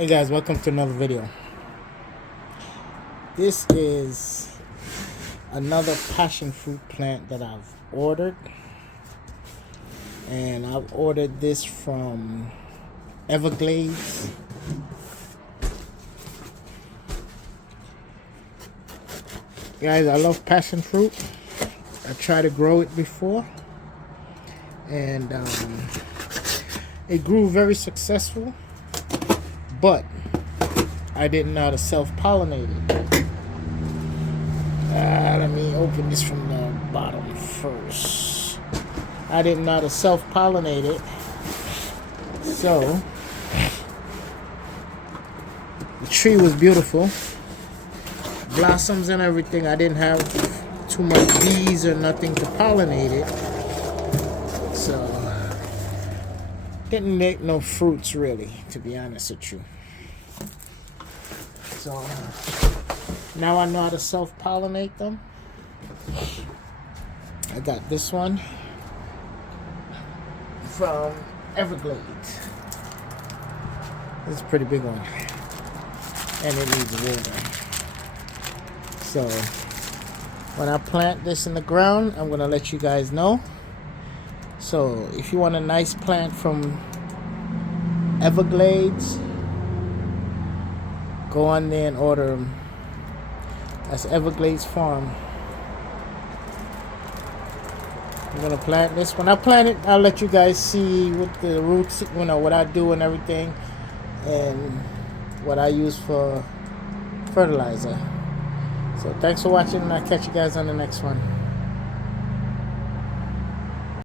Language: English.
Hey guys, welcome to another video. This is another passion fruit plant that I've ordered, and I've ordered this from Everglades. Guys, I love passion fruit. I tried to grow it before, and it grew very successful, but I didn't know how to self-pollinate it. Let me open this from the bottom first. I didn't know how to self-pollinate it, so the tree was beautiful, blossoms and everything. I didn't have too much bees or nothing to pollinate it, so didn't make no fruits really, to be honest with you. So now I know how to self-pollinate them. I got this one from Everglades. This is a pretty big one, and it needs water. So when I plant this in the ground, I'm gonna let you guys know. So if you want a nice plant from Everglades, go on there and order them. That's Everglades Farm. I'm gonna plant this. When I plant it, I'll let you guys see what the roots, what I do and everything, and what I use for fertilizer. So thanks for watching, and I'll catch you guys on the next one.